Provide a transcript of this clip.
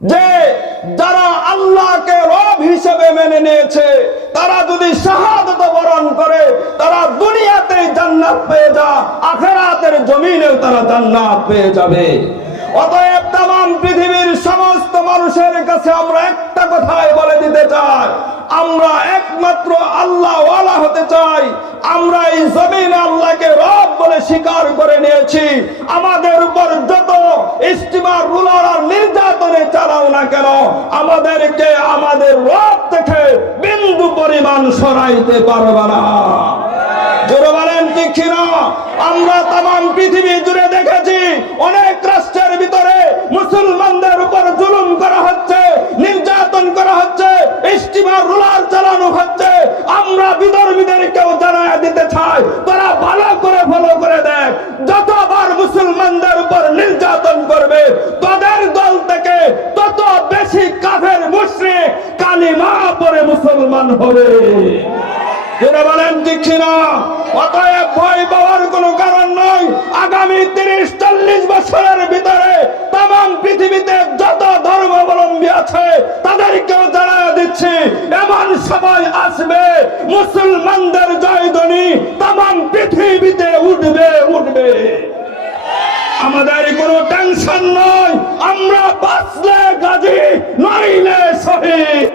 যে যারা আল্লাহকে রব হিসেবে মেনে নিয়েছে তারা যদি শাহাদাত বরণ করে তারা দুনিয়াতেই জান্নাত পেয়ে যায়, আখিরাতের জমিনেও তারা জান্নাত পেয়ে যাবে। অতএব তাম পৃথিবীর সমস্ত মানুষের কাছে আমরা একটা কথাই বলে দিতে চাই, আমরা একমাত্র আল্লাহ ওয়ালা হতে চাই। আমরা এই জমিনে আল্লাহকে রব বলে স্বীকার করে নিয়েছি। আমাদের উপর যত ইস্তিমার রুলার আর নির্যাতনে চালাও না কেন, আমাদেরকে আমাদের রব থেকে বিন্দু পরিমাণ সরাইতে পারবে না। জোরে বলেন ঠিক কিনা? আমরা তাম পৃথিবী জুড়ে দেখেছি অনেক রাষ্ট্রের ভিতরে মুসলমানদের উপর জুলুম করা হচ্ছে, নির্যাতন করা হচ্ছে, ইস্তিমার রুলার চালানো হচ্ছে। আমরা বিধর্মীদেরকেও জানায় দিতে চাই, তারা ভালো করে ফলো করে দেখ, যতবার মুসলমানদের উপর নির্যাতন করবে তাদের দল থেকে তত বেশি কাফের মুশরিক কালিমা পড়ে মুসলমান হবে। যারা বলেন ঠিক কিনা? অতএব ভয় পাওয়ার কোনো কারণ নয়। আগামী 30-40 বছরের ভিতরে তাম পৃথিবীতে যত ধর্মাবলম্বী আছে তাদেরকেও জানায় দিচ্ছি, এমন সময় আসবে মুসলমানদের জয়ধ্বনি তাম পৃথিবীতে উঠবে উঠবে। আমাদের কোনো টেনশন নয়, আমরা বাঁচলে গাজী নইলে শহীদ।